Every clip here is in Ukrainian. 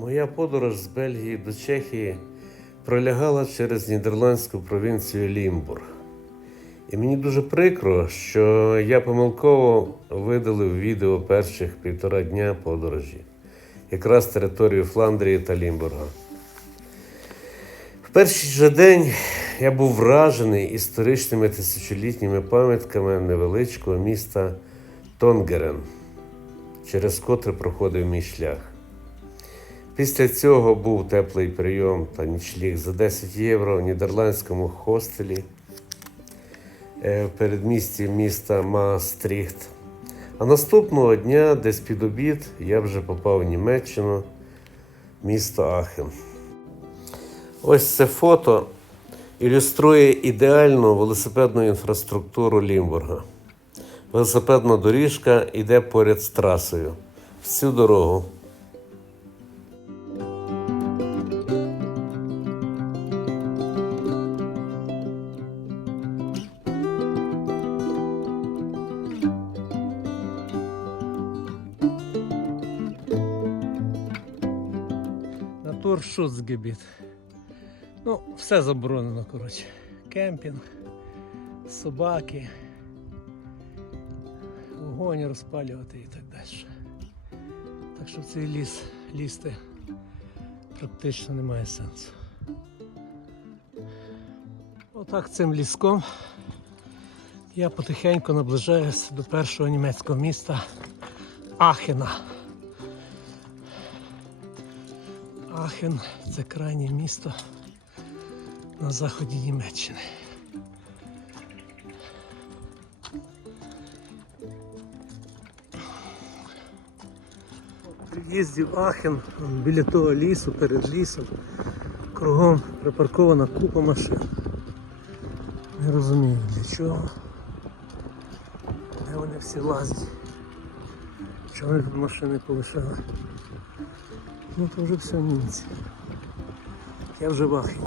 Моя подорож з Бельгії до Чехії пролягала через нідерландську провінцію Лімбург. І мені дуже прикро, що я помилково видалив відео перших півтора дня подорожі, якраз територію Фландрії та Лімбурга. В перший же день я був вражений історичними тисячолітніми пам'ятками невеличкого міста Тонгерен, через котре проходив мій шлях. Після цього був теплий прийом та нічліг за 10 євро в нідерландському хостелі е, в передмісті міста Маастріхт. А наступного дня, десь під обід, я вже попав в Німеччину, місто Ахен. Ось це фото ілюструє ідеальну велосипедну інфраструктуру Лімбурга. Велосипедна доріжка йде поряд з трасою. Всю дорогу. Натуршуцгебіт. Ну, все заборонено, коротше. Кемпінг, собаки, вогонь розпалювати і так далі. Так що в цей ліс лізти практично немає сенсу. Отак цим ліском я потихеньку наближаюся до першого німецького міста Ахена. Ахен це крайнє місто на заході Німеччини. При в'їзді в Ахен біля того лісу, перед лісом, кругом припаркована купа машин. Не розумію для чого. Де вони всі лазять? Чого вони тут машини полишали? Ну то вже все німці. Я вже в Ахені.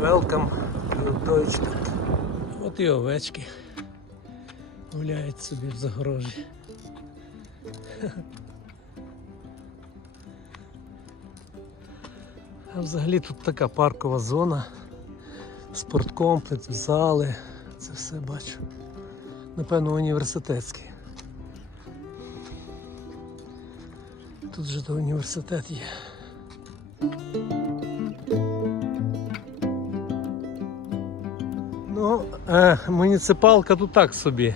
Welcome to Deutschland. От і овечки гуляють собі в загорожі. А взагалі тут така паркова зона спорткомплекс, зали, це все бачу. Напевно, університетський. Тут же то університет є. Ну, е, муніципалка тут так собі.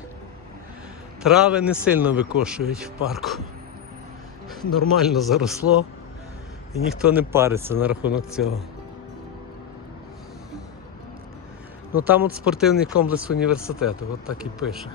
Трави не сильно викошують в парку. Нормально заросло і ніхто не париться на рахунок цього. Ну там от спортивний комплекс університету, от так і пише.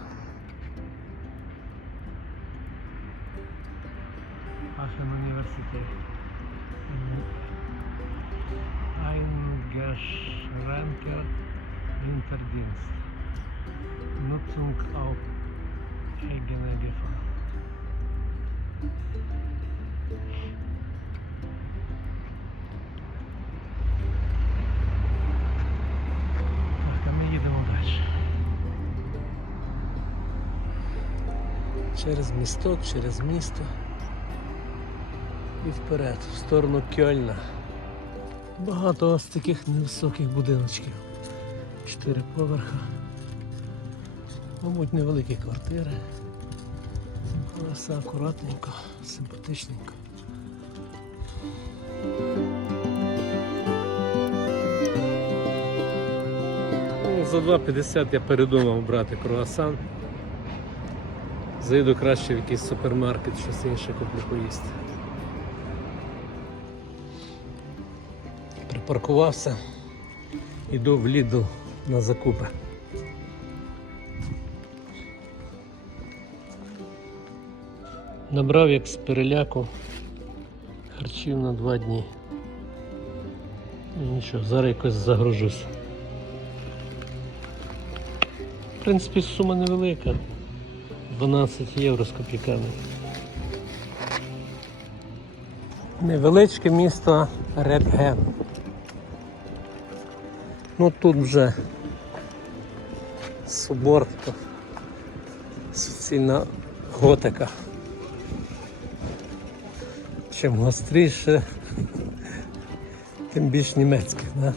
Через місток, через місто. І вперед, в сторону Кьольна. Багато ось таких невисоких будиночків. Чотири поверха. Мабуть, невеликі квартири. Але все акуратненько, симпатичненько. Ну, За 2,50 я передумав брати круасан. Зайду краще в якийсь супермаркет, щось інше куплю поїсти. Припаркувався, іду в Lidl на закупи. Набрав як з переляку харчів на два дні. І нічого, зараз якось загружусь. В принципі, сума невелика. 12 євро з копійками. Невеличке місто Редген. Ну тут вже собор, суцільна готика. Чим гостріше, тим більш німецьких, да?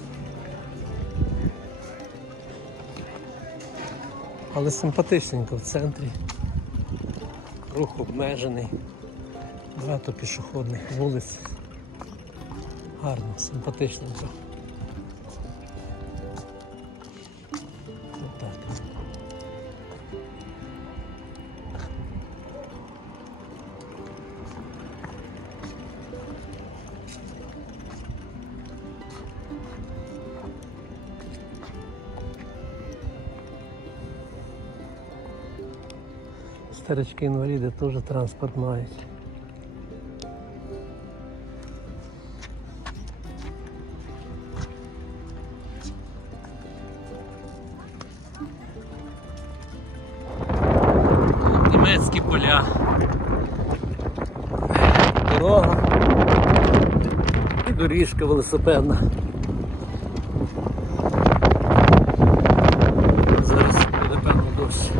Але симпатичненько в центрі. Рух обмежений. Багато пішохідних вулиць. Гарно, симпатично. Отак. Старички інваліди теж транспорт мають. Німецькі поля. Дорога. І доріжка велосипедна. Зараз буде певно дощ.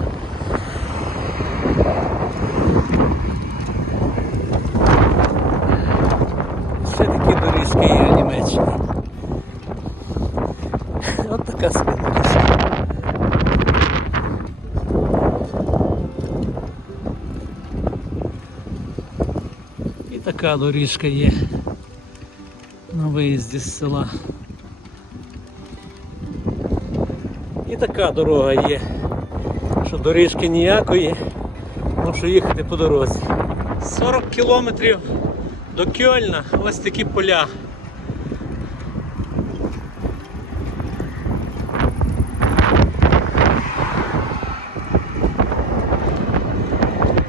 Ще такі доріжки є в Німеччині. От така собі доріжка. І така доріжка є на виїзді з села. І така дорога є, що доріжки ніякої, можу їхати по дорозі. 40 кілометрів до Кьольна, ось такі поля.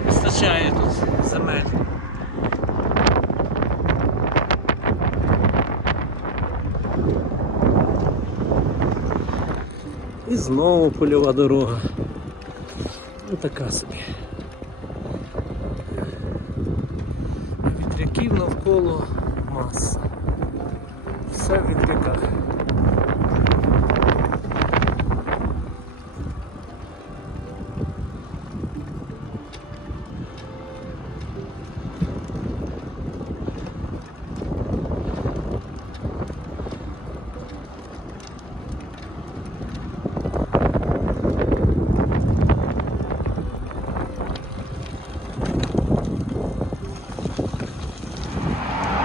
Вистачає тут земель. І знову польова дорога. Ну така собі. Вітряків навколо маса. Все в вітряках.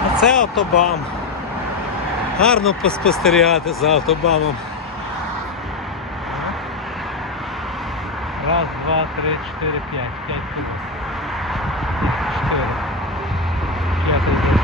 А це автобам. Гарно поспостерігати за автобамом. Раз, два, три, чотири, п'ять. П'ять кіло. Чотири. П'ятий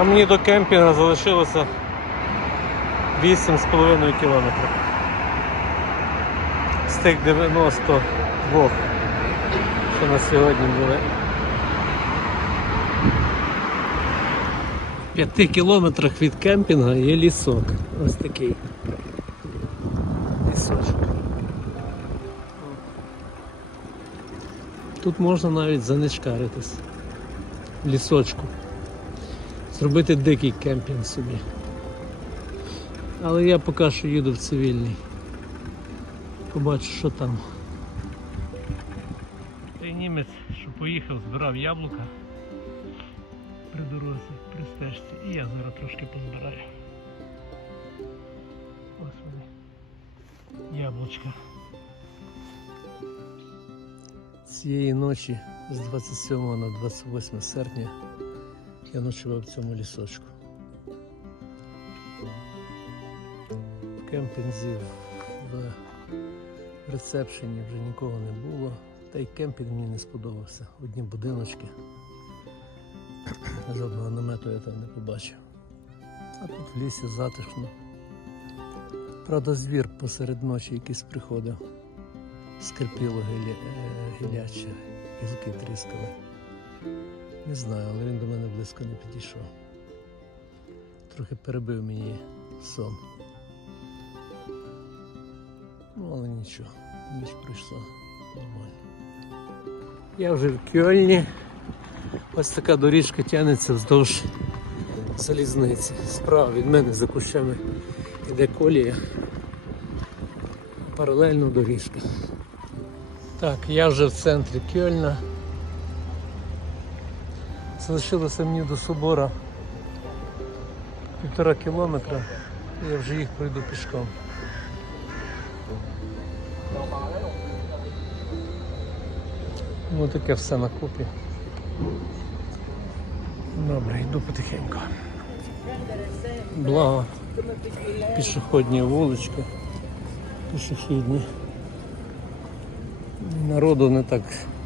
А мені до кемпінга залишилося 8,5 кілометрів. З тих 92, що на сьогодні були. В 5 кілометрах від кемпінга є лісок. Ось такий. Лісочок. Тут можна навіть заничкаритись. В лісочку зробити дикий кемпінг собі. Але я поки що їду в цивільний. Побачу, що там. Той німець, що поїхав, збирав яблука при дорозі, при стежці. І я зараз трошки позбираю. Ось вони. Яблучка. Цієї ночі з 27 на 28 серпня я ночував в цьому лісочку. В кемпінзі в ресепшені вже нікого не було. Та й кемпінг мені не сподобався. Одні будиночки. Жодного намету я там не побачив. А тут в лісі затишно. Правда, звір посеред ночі якийсь приходив. скрипіло е, гіляче, гілки тріскали. Не знаю, але він до мене близько не підійшов. Трохи перебив мені сон. Ну, але нічого, ніч пройшла нормально. Я вже в Кьольні. Ось така доріжка тягнеться вздовж залізниці. Справа від мене за кущами іде колія. Паралельно доріжка. Так, я вже в центрі Кьольна. Залишилося мені до собора півтора кілометра. Я вже їх пройду пішком. Ну таке все на купі. Добре, йду потихеньку. Благо пішохідні вулички, пішохідні. Народу не так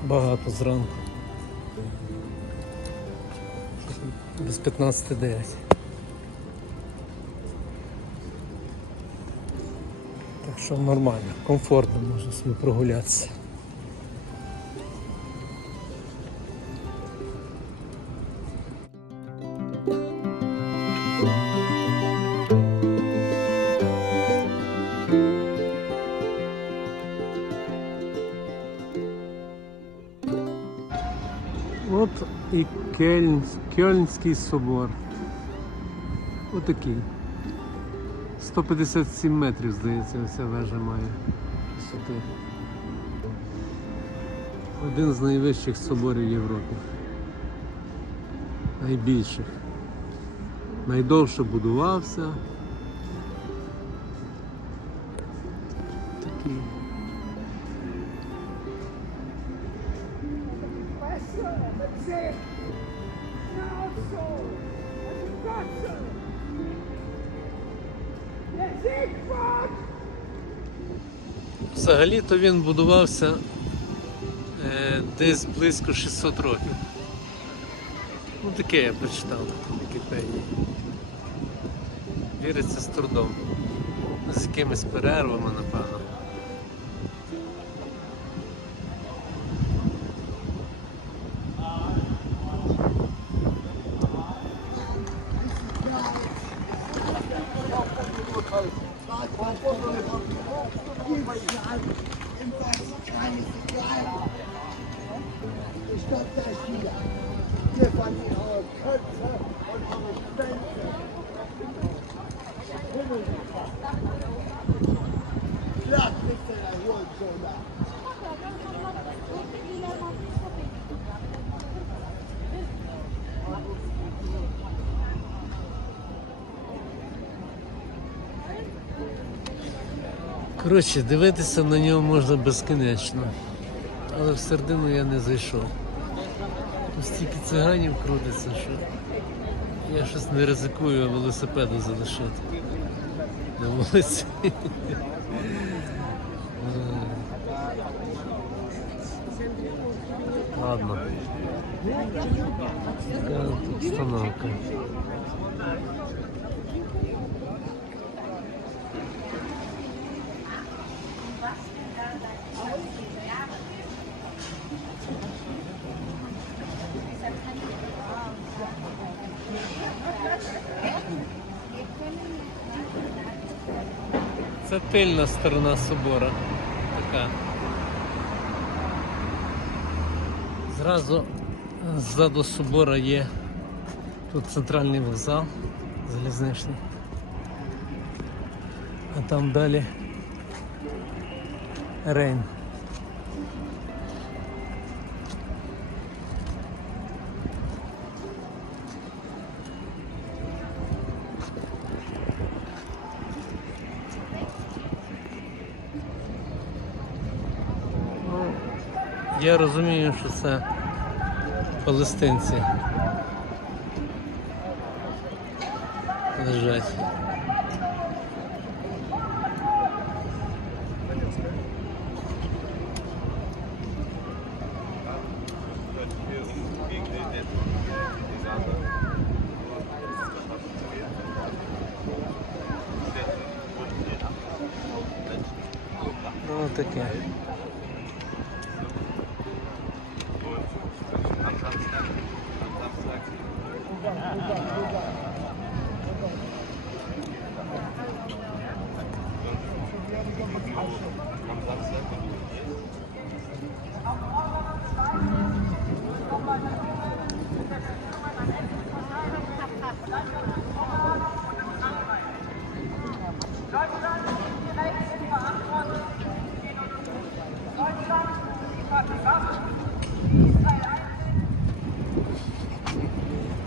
багато зранку. Без 15.9. Так що нормально, комфортно можна собі прогулятися. Кельн, Кельнський собор. Отакий. 157 метрів, здається, ця вежа має висоти. Один з найвищих соборів Європи. Найбільших. Найдовше будувався. Взагалі-то він будувався е, десь близько 600 років. Ну таке я прочитав на Вікіпедії. Віриться з трудом. З якимись перервами, напевно. Коротше, дивитися на нього можна безкінечно. Але всередину я не зайшов. Стільки циганів крутиться, що я щось не ризикую велосипеду залишити на вулиці. Ладно. Така обстановка. Це тильна сторона собора. Така. Зразу ззаду собора є тут центральний вокзал залізничний. А там далі Рейн. Я розумію, що це палестинці лежать. Ну таке.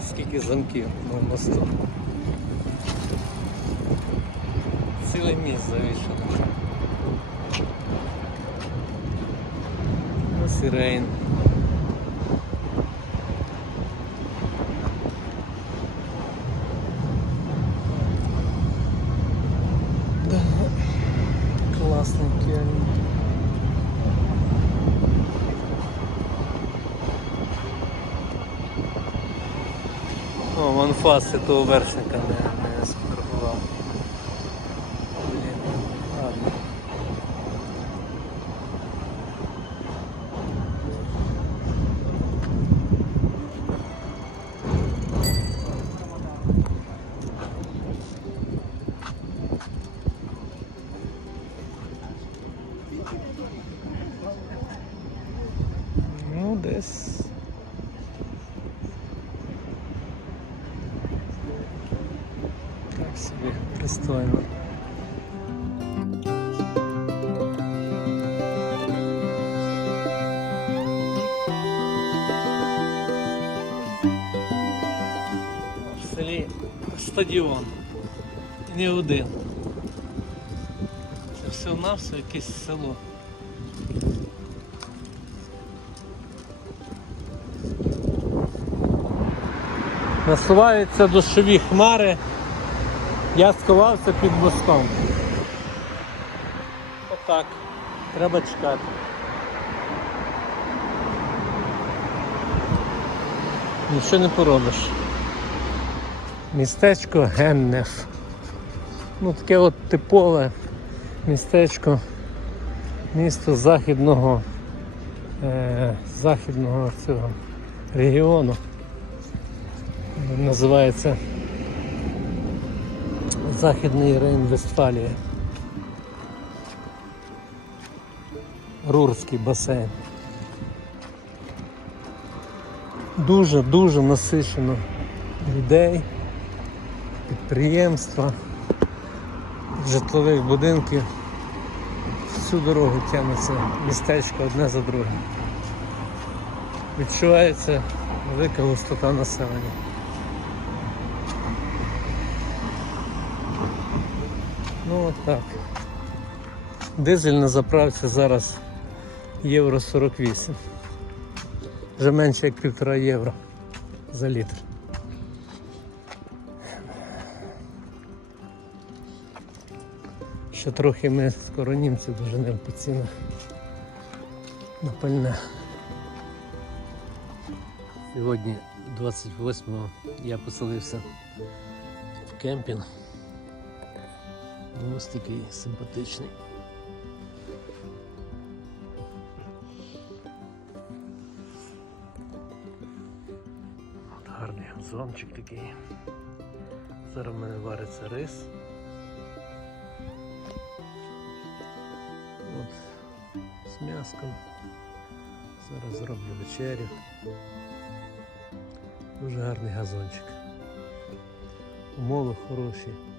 Скільки замків на мосту? Цілий місць завішено. Сирейн. О, этого того вершника не, не сфотографував. Блін, ладно. Ну, десь. Так собі пристойно. В селі стадіон. Не один. Це все на все якесь село. Насуваються дощові хмари. Я сховався під мостом. Отак. Треба чекати. Нічого не поробиш. Містечко Геннеф. Ну таке от типове містечко, місто західного, е, західного цього регіону. Називається Західний Рейн-Вестфалія. Рурський басейн. Дуже-дуже насичено людей, підприємства, житлових будинків. Всю дорогу тягнеться містечко одне за другим. Відчувається велика густота населення. Ну так. Дизель на заправці зараз євро 48. Вже менше як півтора євро за літр. Ще трохи ми скоро німців доженемо по цінах на пальне. Сьогодні 28-го я поселився в кемпінг. Ось такий симпатичний. Гарний газончик такий. Зараз в мене вариться рис. От, з м'яском. Зараз зроблю вечерю. Дуже гарний газончик. Умови хороші.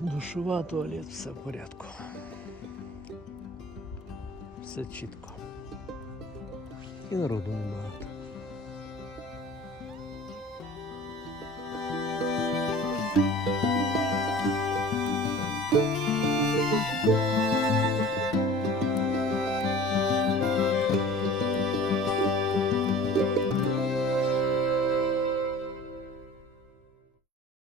Душова, туалет, все в порядку. Все чітко. І народу небагато.